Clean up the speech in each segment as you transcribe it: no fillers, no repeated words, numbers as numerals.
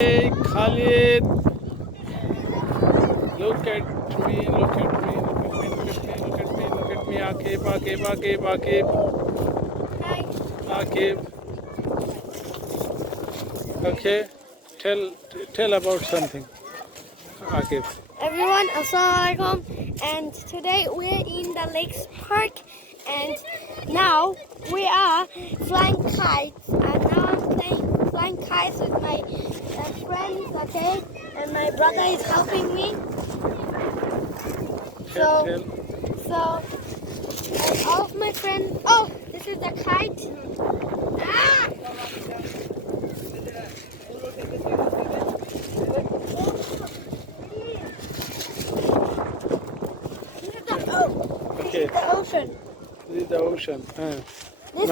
Hey, Khalid, look at me, look at me, look at me, look at me, look at me, look at me, Akib. Okay, tell about something, Akib. Everyone, Assalamualaikum, and today we're in the Lakes Park, and now we are flying kites, and now I'm playing flying kites with my friends, okay, and my brother is helping me. Tell. So, and all of my friends, oh, this is the kite. Ah! This is the, oh, this Okay. is the ocean. This is the ocean. This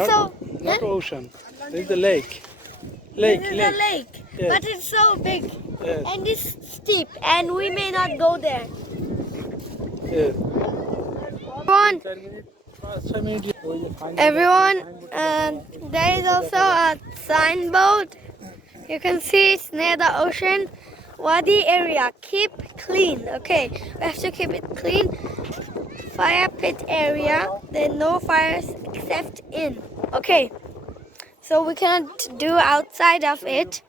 Not ocean. This is the lake. This is the lake, Yes. but it's so big Yes. and it's steep, and we may not go there. Yes. Everyone, there is also a signboard. You can see it's near the ocean. Wadi area, keep clean. Okay, we have to keep it clean. Fire pit area, there are no fires except in. Okay, so we cannot do outside of it.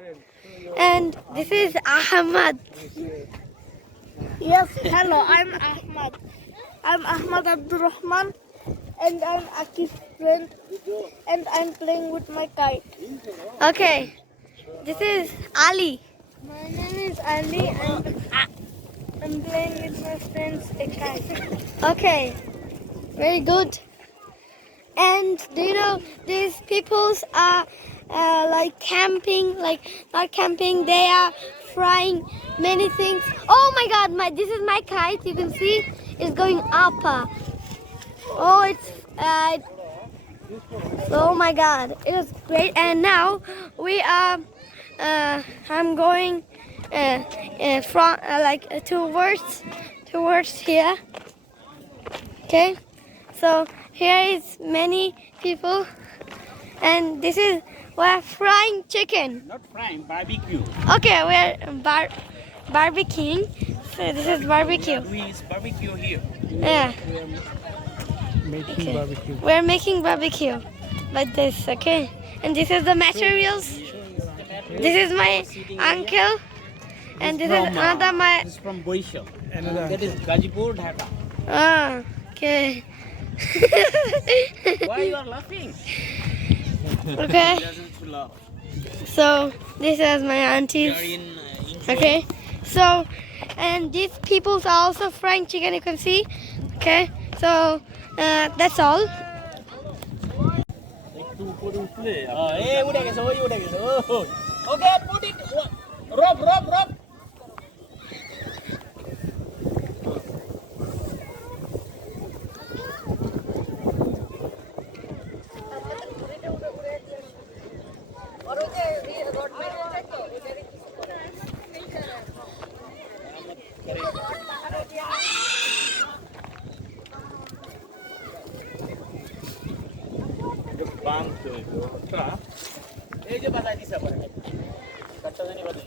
And this is Ahmad. Yes, hello, I'm Ahmad. I'm Ahmad Abdurrahman, and I'm Akif's friend, and I'm playing with my kite. Okay, this is Ali. My name is Ali, and I'm playing with my friends a kite. Okay, very good. And do you know these peoples are like camping, like not camping, they are frying many things. Oh my god, this is my kite, you can see it's going up. Oh, it's oh my god, it is great. And now we are I'm going from towards here. Okay, so here is many people, and this is we're frying chicken. Not frying, barbecue. Okay, we're barbecuing. So this is barbecue. We is barbecue here. Yeah, Making barbecue. we're making barbecue like this. Okay, and this is the materials. This is my uncle, and this is another my. This is from Boisha. Another. That is Gajipur, Dhaka. Ah, okay. Why you are laughing? Okay, Doesn't laugh. so this is my We aunties. are in Okay, so and these peoples are also frying chicken, you can see. Okay, so that's all. Hey, udah guys, udah guys. Okay, put it. Rob. এই যে বাজাই দিছে পরে কাটটা জানি বাজাই